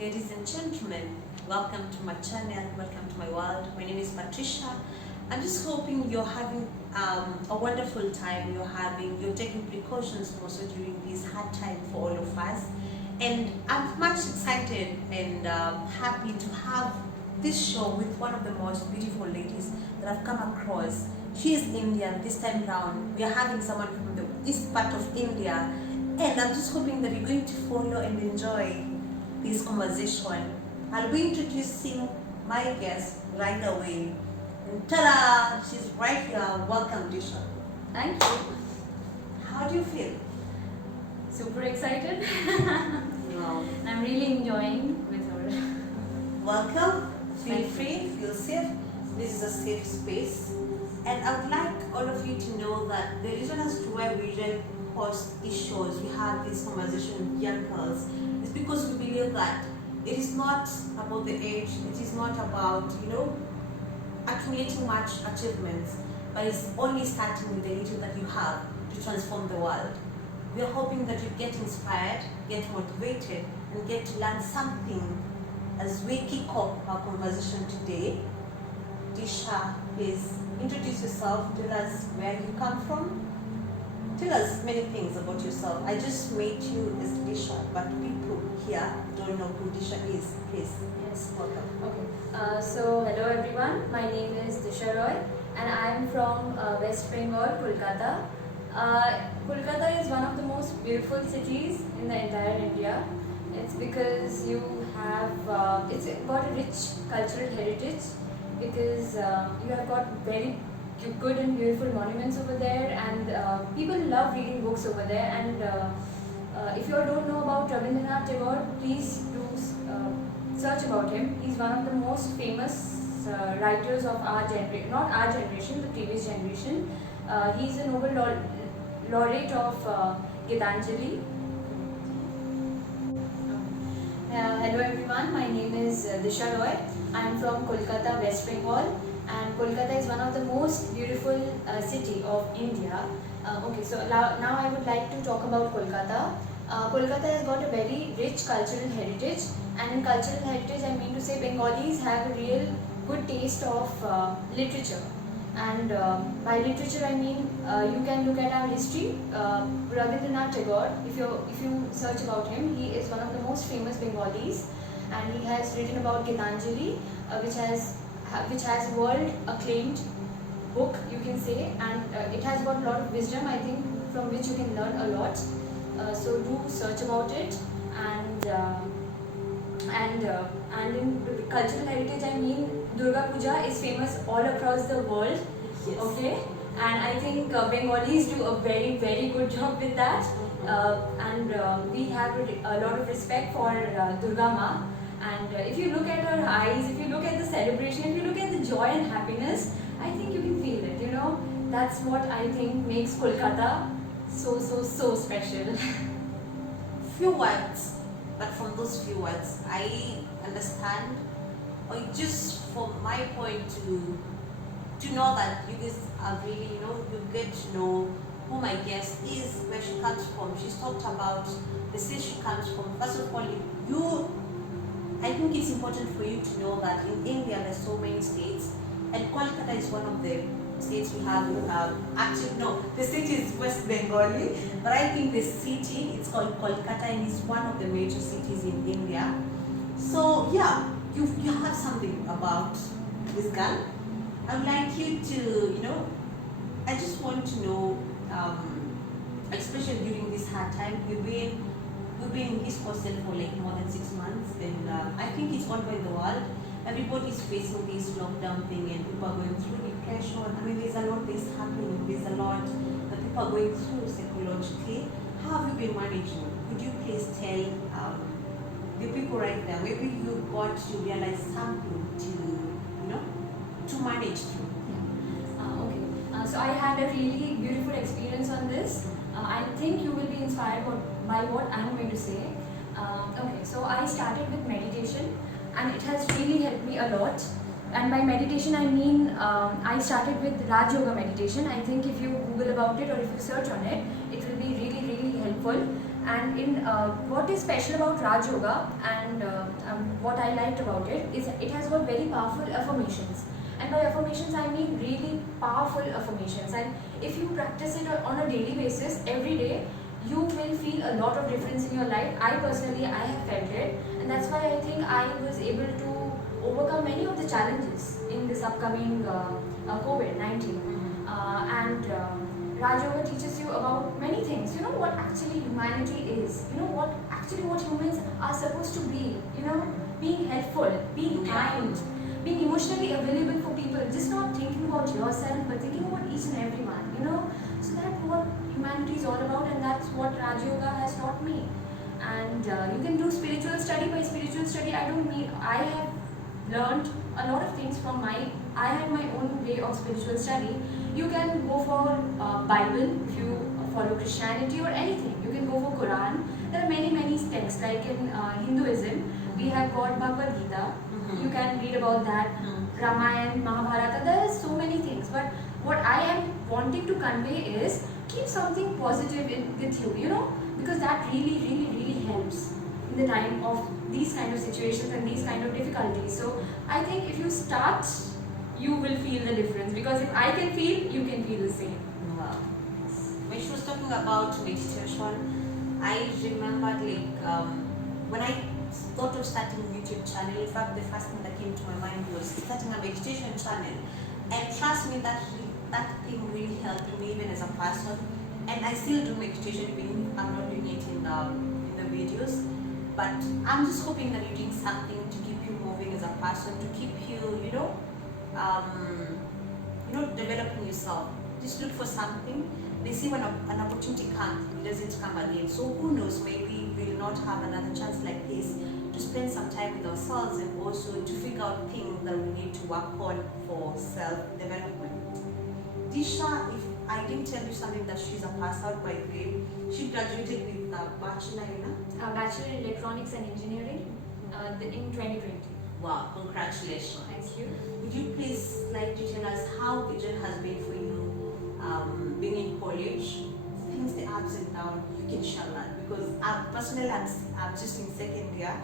Ladies and gentlemen, welcome to my channel, welcome to my world. My name is Patricia. I'm just hoping you're having a wonderful time. You're taking precautions also during this hard time for all of us. And I'm much excited and happy to have this show with one of the most beautiful ladies that I've come across. She is Indian this time round. We are having someone from the east part of India. And I'm just hoping that you're going to follow and enjoy this conversation. I'll be introducing my guest right away. And ta-da! She's right here. Welcome, Disha. Thank you. How do you feel? Super excited. No. I'm really enjoying with her. Welcome. Feel Thank you. free, feel safe. This is a safe space. And I would like all of you to know that the reason as to why we usually post these shows, we have this conversation with young girls, is because we believe that it is not about the age, it is not about, accumulating much achievements, but it's only starting with the little that you have to transform the world. We are hoping that you get inspired, get motivated, and get to learn something as we kick off our conversation today. Disha, please introduce yourself, tell us where you come from. Tell us many things about yourself. I just met you as Disha, but people here don't know who Disha is. Please, Yes. welcome. Okay. So hello everyone. My name is Disha Roy, and I am from West Bengal, Kolkata. Kolkata is one of the most beautiful cities in the entire India. It's because you have it's got a rich cultural heritage because you have got very good and beautiful monuments over there, and people love reading books over there. And if you all don't know about Rabindranath Tagore, please do search about him. He's one of the most famous writers of our generation, not our generation, the previous generation. He's a Nobel laureate of Gitanjali. Hello everyone, my name is Disha Roy. I am from Kolkata, West Bengal, and Kolkata is one of the most beautiful city of India. Okay, so now I would like to talk about Kolkata. Kolkata has got a very rich cultural heritage, and in cultural heritage I mean to say Bengalis have a real good taste of literature. And by literature I mean you can look at our history. Rabindranath Tagore, if you search about him, he is one of the most famous Bengalis, and he has written about Gitanjali, which has world acclaimed book, you can say, and it has got a lot of wisdom, I think, from which you can learn a lot. So do search about it. And in cultural heritage I mean Durga Puja is famous all across the world. Yes. Okay, and I think Bengalis do a very good job with that. And we have a lot of respect for Durga Ma. And if you look at her eyes, if you look at the celebration, if you look at the joy and happiness, I think you can feel it. That's what I think makes Kolkata so special. Few words, but from those few words, I understand, or just from my point to know that you guys are really, you get to know who my guest is, where she comes from. She's talked about the state she comes from. First of all, I think it's important for you to know that in India there's so many states, and Kolkata is one of the states we have the state is West Bengali, but I think the city, it's called Kolkata, and it's one of the major cities in India. So yeah, you have something about this girl. I'd like you to, I just want to know, especially during this hard time, we've been in this hostel for like more than 6 months, and I think it's all over the world. Everybody's facing this lockdown thing, and people are going through depression. I mean, there's a lot that's happening. There's a lot that people are going through psychologically. How have you been managing? Could you please tell the people right there? Maybe you got to realize something to manage through. Okay. So I had a really beautiful experience on this. I think you will be inspired by what I'm going to say. Okay, so I started with meditation, and it has really helped me a lot. And by meditation I mean I started with Raj Yoga meditation. I think if you Google about it or if you search on it, it will be really helpful. And in what is special about Raj Yoga and what I liked about it is it has got very powerful affirmations. And by affirmations, I mean really powerful affirmations. And if you practice it on a daily basis, every day, you will feel a lot of difference in your life. I personally, I have felt it, and that's why I think I was able to overcome many of the challenges in this upcoming COVID-19. Raj Yoga teaches you about many things. You know what actually humanity is. You know what humans are supposed to be. You know, being helpful, being kind, being emotionally available for people. Just not thinking about yourself, but thinking about each and everyone. You know, so that's what humanity is all about, and that's what Raj Yoga has taught me. And you can do spiritual study. By spiritual study, I don't mean I have learned a lot of things from I had my own way of spiritual study. You can go for Bible if you follow Christianity or anything. You can go for Quran. There are many texts like in Hinduism we have got Bhagavad Gita. You can read about that. Ramayana, Mahabharata. There are so many things. But what I am wanting to convey is keep something positive with you. You know, because that really helps in the time of these kind of situations and these kind of difficulties. So I think if you start, you will feel the difference, because if I can feel, you can feel the same. Wow. When she was talking about meditation, I remembered when I thought of starting a YouTube channel, in fact the first thing that came to my mind was starting a meditation channel. And trust me, that thing really helped me even as a person. And I still do meditation even if I'm not doing it in the videos. But I'm just hoping that you're doing something to keep you moving as a person, to keep you, developing yourself. Just look for something. They see when an opportunity comes, it doesn't come again. So who knows, maybe we'll not have another chance like this to spend some time with ourselves and also to figure out things that we need to work on for self-development. Disha, if I didn't tell you something, that she's a pass out by the way. She graduated with a bachelor Bachelor in Electronics and Engineering in 2020. Wow, congratulations. Thank you. Would you please like to tell us how the journey has been for you being in college? Things, the ups and downs, you can share that, because personally I'm just in second year.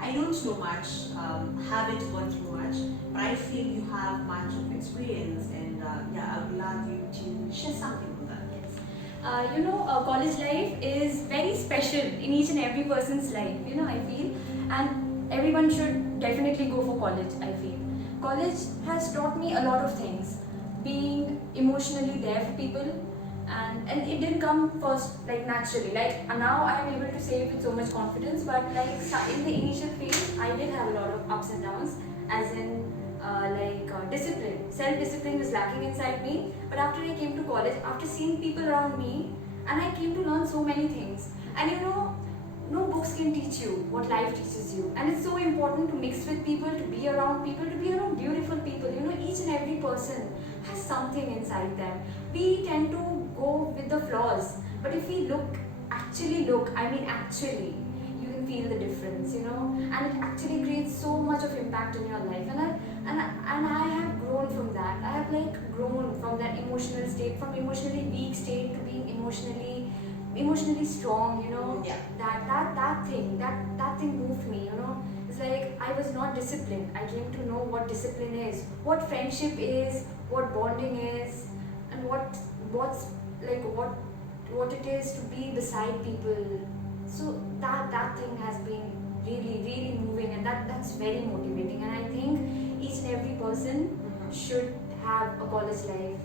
I don't know much, haven't gone through much, but I feel you have much of experience, and I would love you to share something with that. College life is very special in each and every person's life. You know, I feel, and everyone should definitely go for college. I feel college has taught me a lot of things, being emotionally there for people, and it didn't come first like naturally. Like now I am able to say it with so much confidence, but like in the initial phase, I did have a lot of ups and downs, as in discipline. Self-discipline was lacking inside me. But after I came to college, after seeing people around me, and I came to learn so many things. And no books can teach you what life teaches you. And it's so important to mix with people, to be around beautiful people. You know, each and every person has something inside them. We tend to go with the flaws, but if we actually, you can feel the difference, and it actually creates so much of impact in your life. And I have grown from that. I have grown from that emotional state, from emotionally weak state to being emotionally strong. Yeah. That thing moved me. It's like I was not disciplined. I came to know what discipline is, what friendship is, what bonding is, and what it is to be beside people. So that thing has been really moving, and that's very motivating. And I think each and every person should have a college life.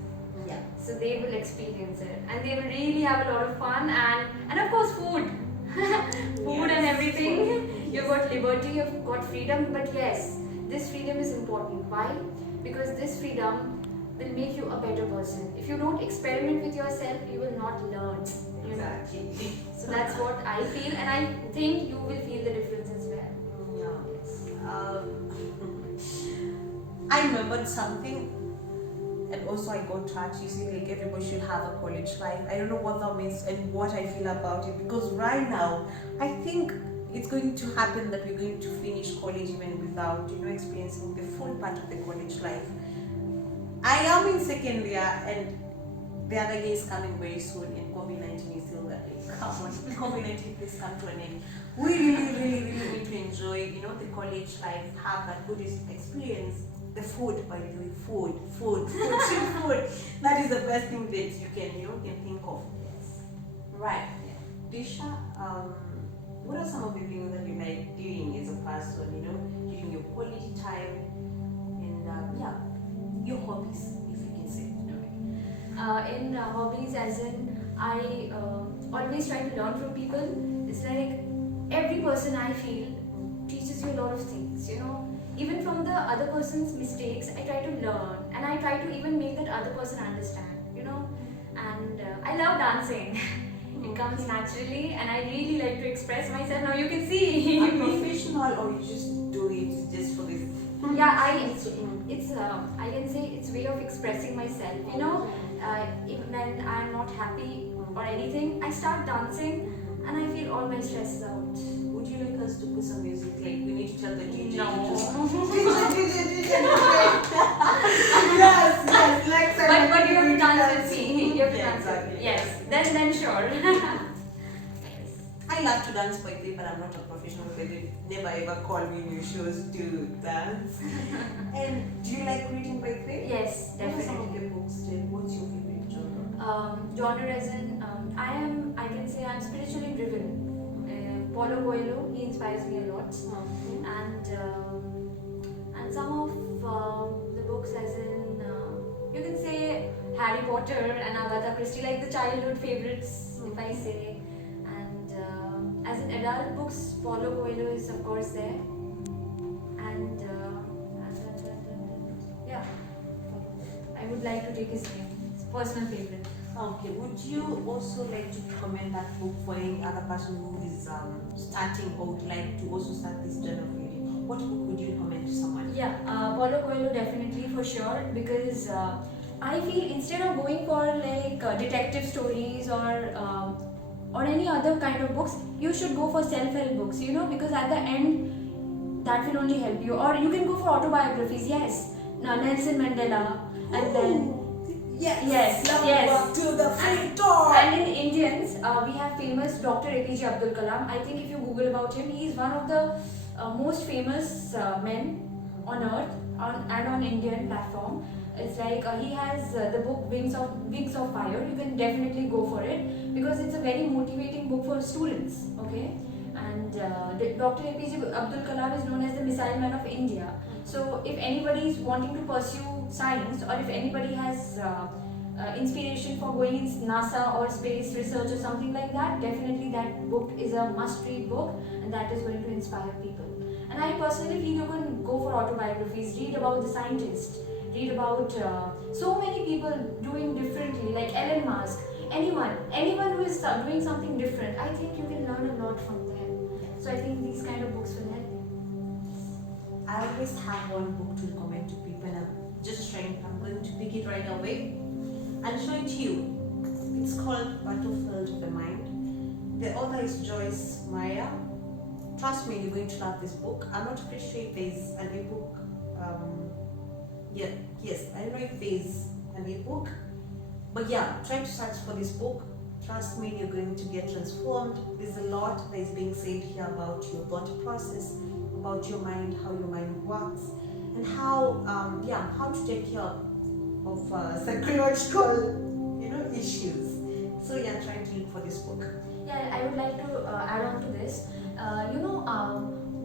Yeah. So they will experience it, and they will really have a lot of fun, and of course food. Food and everything. You've got liberty, you've got freedom, but yes, this freedom is important. Why? Because this freedom will make you a better person. If you don't experiment with yourself, you will not learn. Exactly. So that's what I feel, and I think you will feel the difference as well. Yeah. I remembered something, and also I got touched. You see, like everybody should have a college life. I don't know what that means and what I feel about it, because right now I think it's going to happen that we're going to finish college even without experiencing the full part of the college life. I am in second year, and the other year is coming very soon, and COVID-19 is still there. come on, COVID-19, please come to an end. We really need to enjoy, the college life, have that good experience. The food, by the way, food, cheap food. That is the best thing that you can think of. Yes. Right. Disha, what are some of the things that you like doing as a person, during your quality time and your hobbies, if you can say. In hobbies, as in I always try to learn from people. It's like every person I feel teaches you a lot of things, even from the other person's mistakes. I try to learn, and I try to even make that other person understand, and I love dancing. It comes naturally, and I really like to express myself. Now you can see. Are you professional, or you just do it just for this? Yeah, it's I can say it's way of expressing myself. Even when I'm not happy or anything, I start dancing, and I feel all my stress is out. Would you like us to put some music? Like we need to tell the DJ. No. Yes. Next time. But you have to dance with me. You have to Yeah, dance with me. exactly. Yes. Then sure. I love to dance by day, but I'm not a professional. They never ever call me in your shows to dance. And do you like reading by day? Yes, What are some of definitely. your books? Then what's your favorite genre? Genre as in I can say I'm spiritually driven. Paulo Coelho, he inspires me a lot, and some of the books as in you can say Harry Potter and Agatha Christie, like the childhood favorites, if I say. And as in adult books, Paulo Coelho is of course there, and yeah, I would like to take his name. It's a personal favorite. Okay, would you also like to recommend that book for any other person who is starting or would like to also start this journey of reading? What book would you recommend to someone? Yeah, Paulo Coelho definitely for sure, because I feel instead of going for like detective stories or any other kind of books, you should go for self-help books, because at the end that will only help you. Or you can go for autobiographies, yes. Now Nelson Mandela, and then Yes. To the free door. And in Indians, we have famous Dr. APJ Abdul Kalam. I think if you Google about him, he is one of the most famous men on earth and on Indian platform. It's like he has the book Wings of Fire. You can definitely go for it because it's a very motivating book for students. Okay, and Dr. APJ Abdul Kalam is known as the Missile Man of India. So if anybody is wanting to pursue science, or if anybody has inspiration for going in NASA or space research or something like that, definitely that book is a must-read book, and that is going to inspire people. And I personally feel you can go for autobiographies, read about the scientists, read about so many people doing differently, like Elon Musk, anyone who is doing something different. I think you can learn a lot from them. So I think these kind of books will help. I always have one book to recommend to people, and I'm going to pick it right away and show it to you. It's called Battlefield of the Mind. The author is Joyce Meyer. Trust me, you're going to love this book. I'm not pretty sure if there's an ebook. Yes, I don't know if there's an ebook, but yeah, try to search for this book. Trust me, you're going to get transformed. There's a lot that is being said here about your thought process, about your mind, how your mind works, and how to take care of psychological issues. So yeah, try to look for this book. Yeah, I would like to add on to this.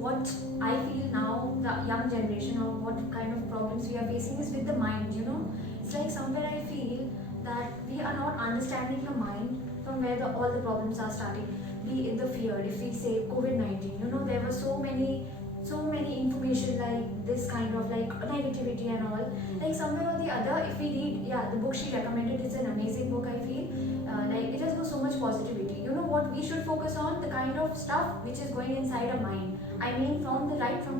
What I feel now, the young generation, or what kind of problems we are facing is with the mind. It's like somewhere I feel that we are not understanding the mind from where all the problems are starting. Be it the fear, if we say COVID-19, there were so many information like this kind of like negativity and all. Like somewhere or the other, if we read, the book she recommended is an amazing book. I feel like it has got so much positivity. What we should focus on, the kind of stuff which is going inside our mind. I mean, from the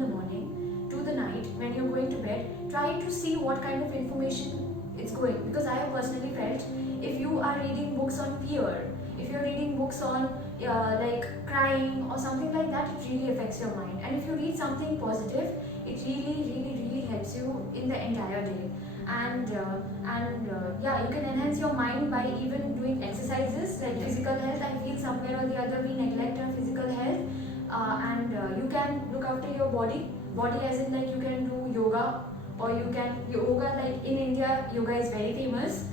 morning to the night when you're going to bed, try to see what kind of information it's going. Because I have personally felt, if you are reading books on fear, if you're reading books on like crying or something like that, it really affects your mind. And if you read something positive, it really helps you in the entire day. And yeah, you can enhance your mind by even doing exercises like physical health. I feel somewhere or the other we neglect our physical health, and you can look after your body as in like you can do yoga, or you can yoga, like in India yoga is very famous.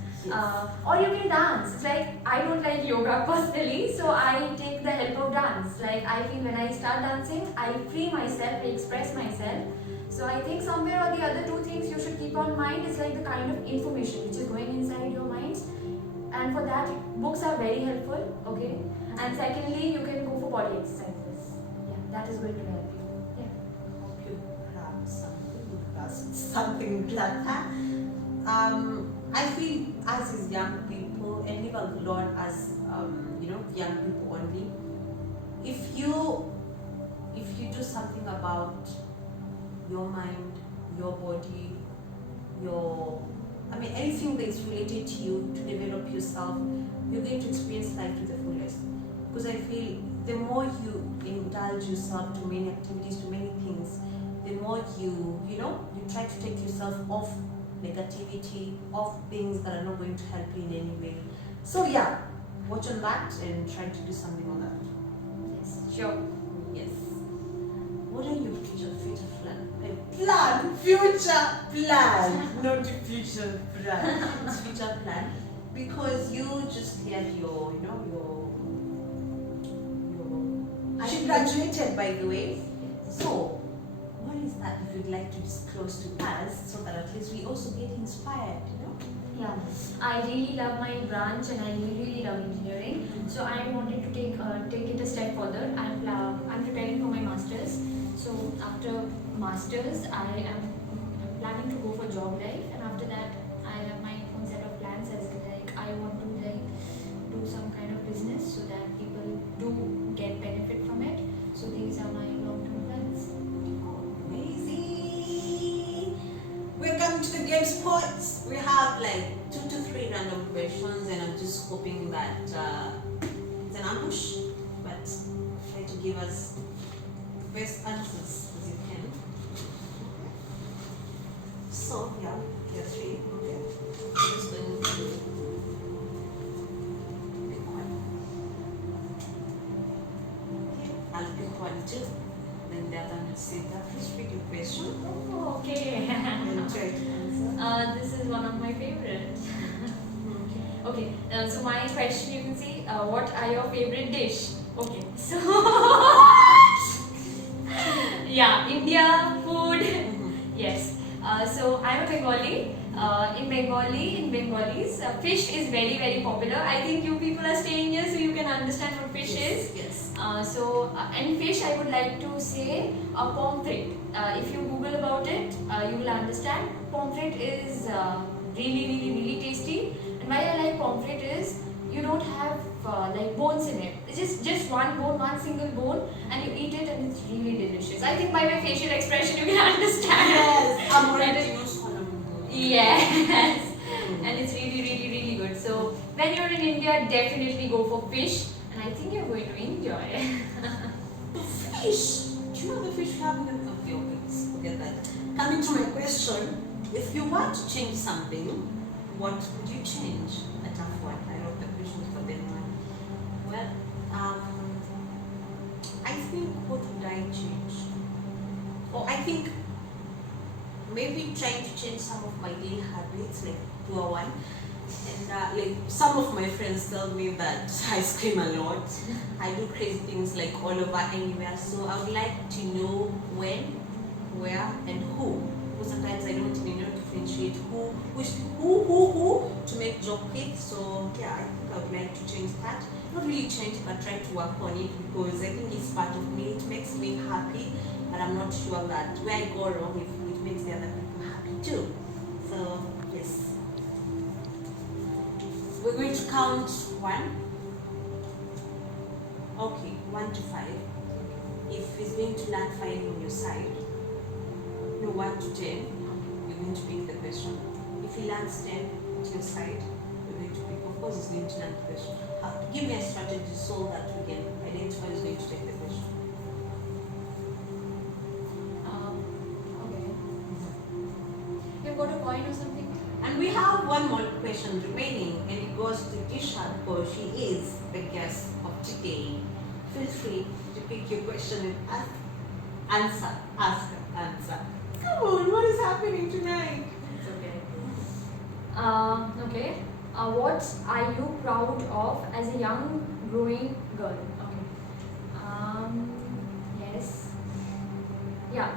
Or you can dance. It's like I don't like yoga personally, so I take the help of dance. Like I feel when I start dancing, I free myself, I express myself. So I think somewhere or the other, two things you should keep on mind is like the kind of information which is going inside your minds, and for that books are very helpful. Okay, and secondly, you can go for body exercises. Yeah, that is going to help you. Yeah. Hope you grab something because it's something like that. I feel us as young people, and leave alone as young people only. If you do something about your mind, your body, anything that is related to you to develop yourself, you're going to experience life to the fullest. Because I feel the more you indulge yourself to many activities, to many things, the more you try to take yourself off negativity, off things that are not going to help you in any way. So yeah, watch on that and try to do something on that. Yes, sure. Yes. What are your future plan? Future plan, not the future plan. It's future plan because you just had your she graduated, by the way. So what is that if you'd like to disclose to us so that at least we also get inspired, Yeah, I really love my branch and I really love engineering. So I wanted to take it a step further. I'm preparing for my masters. So after masters, I am planning to go for job life, and after that, I have my own set of plans as like I want to do some kind of business so that people do get benefit from it. So these are my long-term plans. Amazing. We're coming to the game sports. We have like 2 to 3 random questions, and I'm just hoping that it's an ambush, but try to give us the best answers as you can. So yeah, here 3. Okay. I'm just going to pick one. Okay, I'll pick one too. Then the other one will say that. Please read your question. Oh, okay. And try to answer. This is one of my favorites. Okay, so my question, you can see, what are your favorite dish? Okay, so yeah, India food. Yes. So I'm a Bengali. In Bengalis, fish is very popular. I think you people are staying here, so you can understand what fish is. Yes. And fish, I would like to say pomfret. If you Google about it, you will understand. Pomfret is really tasty. And why I like pomfret is you don't have like bones in it. It's just one bone, one single bone, and you eat it, and it's really delicious. I think by my facial expression, you can understand. Yes. I'm That ready. is- Yes, and it's really good. So when you're in India, definitely go for fish, and I think you're going to enjoy. Fish. Do you know the fish we have in the okay, forget that. Coming to my question, if you want to change something, what would you change? A tough one. I wrote the question for them one. Well, I think what would I change? Or I think maybe trying to change some of my daily habits, like poor one. And like some of my friends tell me that I scream a lot. I do crazy things like all over anywhere. So I would like to know when, where, and who. Because sometimes I don't differentiate who to make job with. So yeah, I think I would like to change that. Not really change, but try to work on it because I think it's part of me. It makes me happy, but I'm not sure that where I go wrong, if it makes the other people happy too. So yes. We're going to count 1. Okay, 1 to 5. If it's going to land 5 on your side, no 1 to 10, you're going to pick the question. If it lands 10 to your side, you're going to pick. Of course, it's going to land the question. Give me a strategy so that I identify who's going to take the question. Okay. You've got a point or something? And we have one more question remaining, and it goes to Disha because she is the guest of today. Feel free to pick your question and ask her. Come on, what is happening tonight? It's okay. Okay. What are you proud of as a young growing girl? Okay. Yes. Yeah.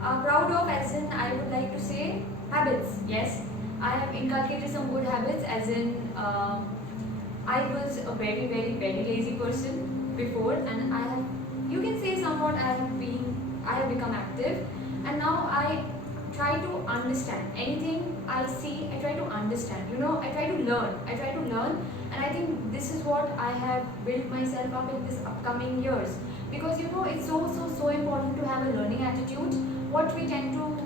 Proud of as in I would like to say habits. Yes. I have inculcated some good habits as in I was a very very very lazy person before, and I have, you can say somewhat I have become active, and now I try to understand anything I see. I try to understand, I try to learn, and I think this is what I have built myself up in this upcoming years, because it's so important to have a learning attitude. What we tend to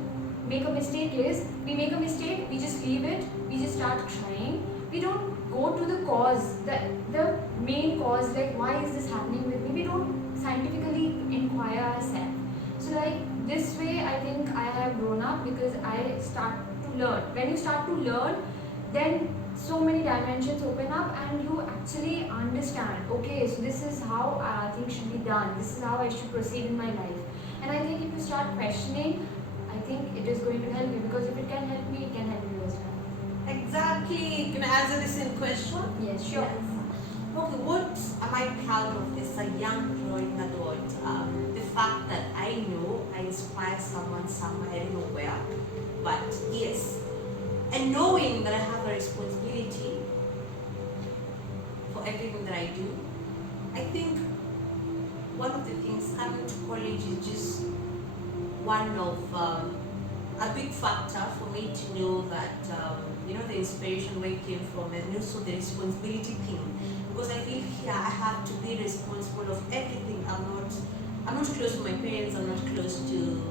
make a mistake is, we make a mistake, we just leave it, we just start trying, we don't go to the cause, the main cause, like why is this happening with me. We don't scientifically inquire ourselves. So like this way I think I have grown up, because I start to learn. When you start to learn, then so many dimensions open up and you actually understand, okay, so this is how things should be done, this is how I should proceed in my life. And I think if you start questioning, I think it is going to help you, because if it can help me, it can help you as well. Exactly. Can I answer this in question? Yes, sure. Okay, what am I proud of as a young growing adult? The fact that I know I inspire someone somewhere, I don't know where, but yes. And knowing that I have a responsibility for everything that I do. I think one of the things coming to college is just one of a big factor for me to know that the inspiration where it came from, and also the responsibility thing, because I feel here I have to be responsible of everything. I'm not close to my parents, I'm not close to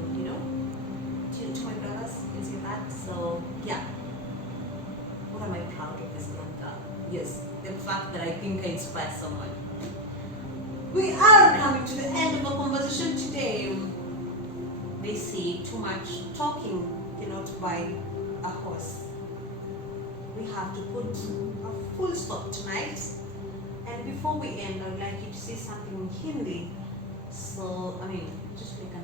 to my brothers, you can say that. So yeah, what am I proud of this month? Yes, the fact that I think I inspire someone. We are coming to the end of our conversation today. They say too much talking cannot buy a horse. We have to put a full stop tonight. And before we end, I'd like you to say something in Hindi. So, just like an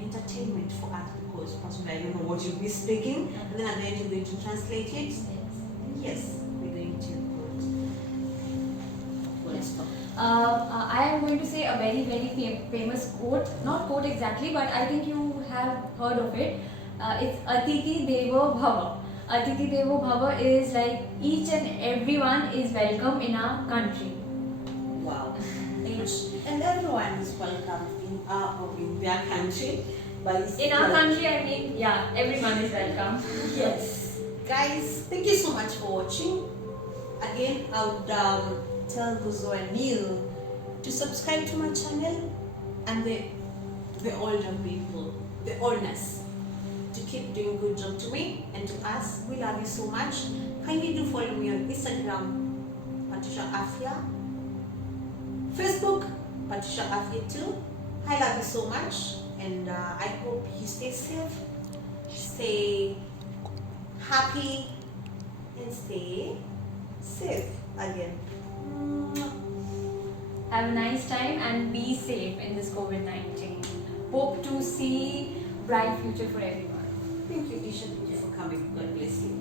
entertainment for us, because possibly I don't know what you'll be speaking. And then at the end, you're going to translate it. Yes, we're going to put full stop. I am going to say a very very famous quote, not quote exactly, but I think you have heard of it. It's Atithi Devo Bhava. Atithi Devo Bhava is like each and everyone is welcome in our country. Wow. And everyone is welcome in their country. But In our country, I mean, yeah, everyone is welcome. Yes. Guys, thank you so much for watching. Again, I would tell those who are new to subscribe to my channel, and the older people, the oldness, to keep doing good job to me and to us. We love you so much. Kindly do follow me on Instagram, Patricia Afia, Facebook, Patricia Afia too. I love you so much, and I hope you stay safe, stay happy, and stay safe again. Have a nice time and be safe in this COVID-19. Hope to see bright future for everyone. Thank you, Disha. Thank you for coming. God bless you.